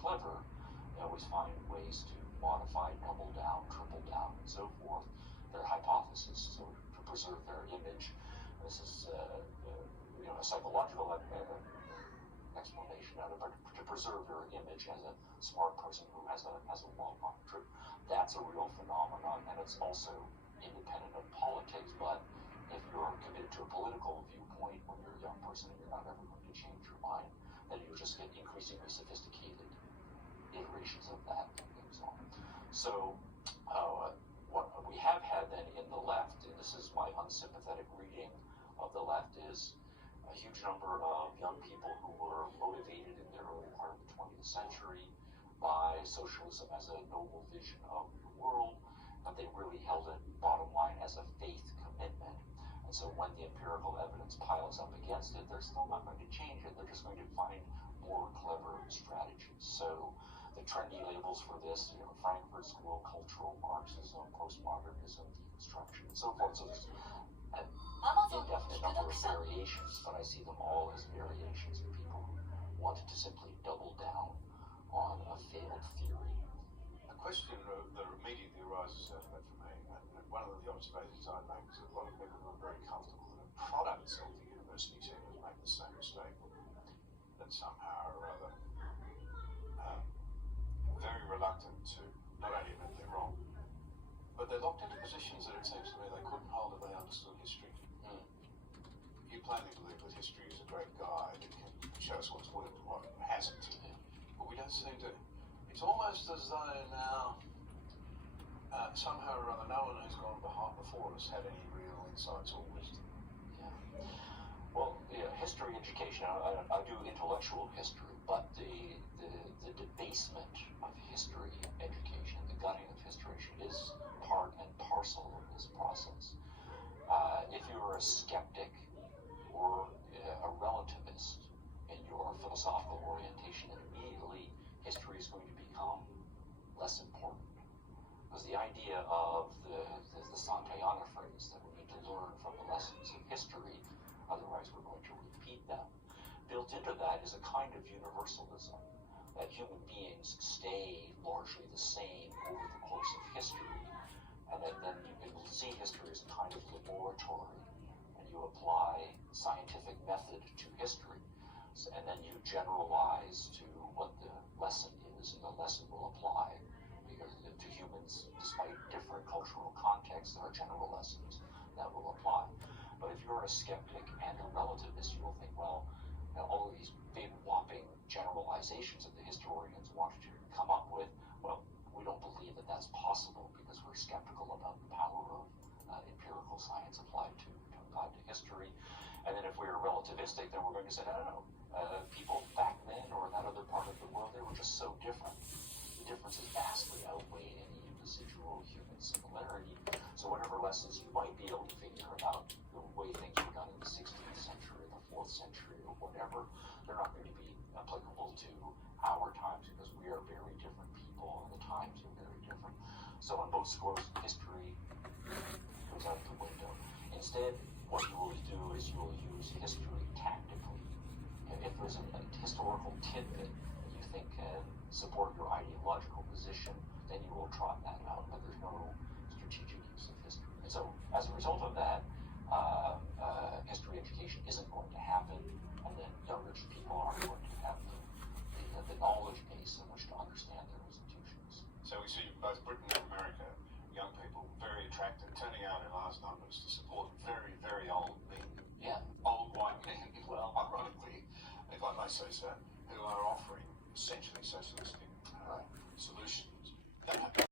clever, they always find ways to modify, double down, triple down, and so forth, their hypothesis, so to preserve their image. This is a psychological explanation of it, but to preserve their image as a smart person who has a long trip. That's a real phenomenon, and it's also independent of politics. But if you're committed to a political viewpoint when you're a young person and you're not ever going to change your mind, then you just get increasingly sophisticated iterations of that and things on. So what we have had then in the left, and this is my unsympathetic reading of the left, is a huge number of young people who were motivated in the early part of the 20th century by socialism as a noble vision of the world, but they really held it, bottom line, as a faith commitment. And so when the empirical evidence piles up against it, they're still not going to change it. They're just going to find more clever strategies. So the trendy labels for this, Frankfurt School, cultural Marxism, postmodernism, deconstruction, and so forth. So there's an indefinite number of variations, but I see them all as variations of people who wanted to simply double down on a failed theory. A question that immediately arises out of that for me, and one of the observations I make is that a lot of people are very comfortable that products of the university centres make the same mistake, that somehow or other very reluctant to not only admit they're wrong, but they're locked into positions that it seems to me they couldn't hold if they understood history. You plainly believe that history is a great guide. It can show us what's worked and what hasn't. But we don't seem to. It's almost as though now, somehow or other, no one who's gone before us had any real insights or wisdom. Yeah. Well, history education, I do intellectual history, but the debasement of history education, the gutting of history, is part and parcel of this process. If you're a skeptic or a relativist in your philosophical orientation, then immediately history is going to become less important. Because the idea of the Santayana phrase that we need to learn from the lessons of history, otherwise we're going to repeat them. Built into that is a kind of universalism, that human beings stay largely the same over the course of history, and that then you will see history as a kind of laboratory, and you apply scientific method to history, and then you generalize to what the lesson is, and the lesson will apply because to humans, despite different cultural contexts, there are general lessons that will apply. But if you're a skeptic and a relativist, you will think, well, all of these big whopping generalizations that the historians wanted to come up with, well, we don't believe that that's possible because we're skeptical about the power of empirical science applied to history. And then if we're relativistic, then we're going to say, no, people back then or in that other part of the world, they were just so different. The differences vastly outweighed any residual human similarity. So whatever lessons you might be able to figure about the way things were done in the 16th century, the 4th century, or whatever, they're not going to be applicable to our times because we are very different people and the times are very different. So on both scores, history goes out the window. Instead, what you will do is you will use history tactically. And if there's a historical tidbit that you think can support your ideological position, then you will trot that out, but there's no strategic use of history. And so as a result of that, history education isn't going to happen, and then younger people aren't going to have the knowledge base in which to understand their institutions. So we see both Britain and America, young people, very attractive, turning out in large numbers to support very, very old men. Yeah. Old white men, well, ironically, if I may say so, who are offering essentially socialistic solutions. That